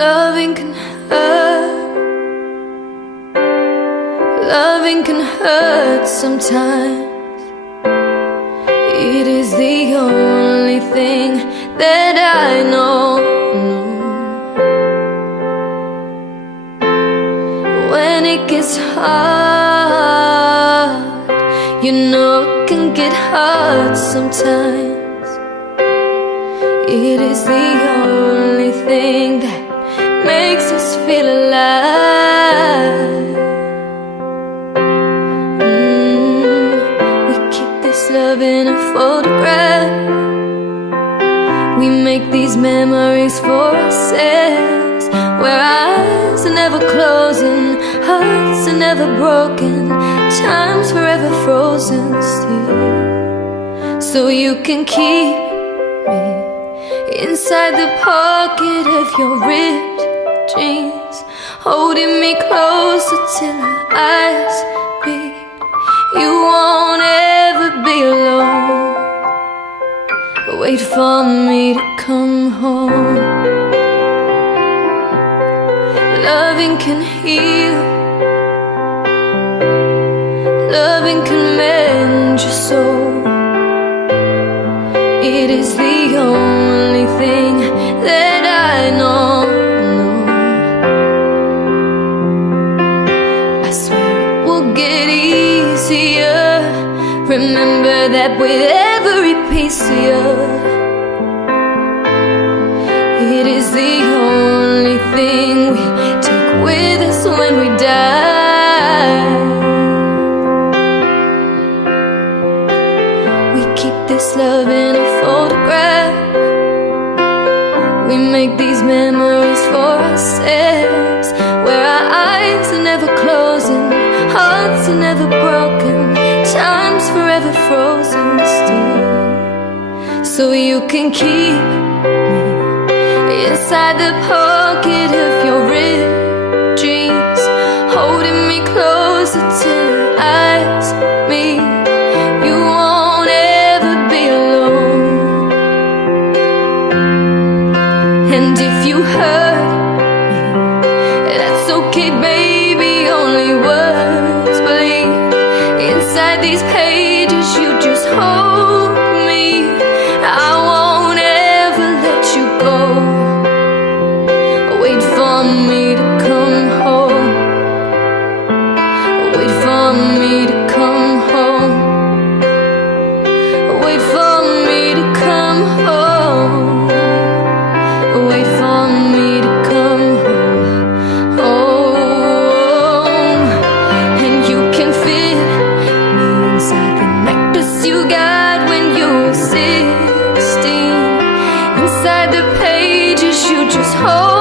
Loving can hurt. Loving can hurt sometimes. It is the only thing that I know. When it gets hard, you know it can get hard sometimes. It is the only thing that makes us feel alive. We keep this love in a photograph. We make these memories for ourselves, where our eyes are never closing, hearts are never broken, time's forever frozen still. So you can keep me inside the pocket of your ripped jeans, holding me closer till our eyes meet. You won't ever be alone. Wait for me to come home. Loving can heal. Loving can mend your soul. It is the only thing that I know. I swear it will get easier. Remember that with every piece of you, it is the only thing we take with us when we die. We keep this love in a photograph. We make these memories for ourselves, where our eyes are never closing, hearts are never broken, time's forever frozen still. So you can keep me inside the pocket of your ripped jeans, holding me closer till our eyes meet. You won't ever be alone. And if you hurt me, that's okay, baby, only words bleed. Inside these pages you just hold me. I won't ever let you go. Wait for me to come home. Wait for me to come home. Wait for me to come home. Wait for me to come home. And you can fit me inside the necklace you got when you were 16. Inside the pages you just hold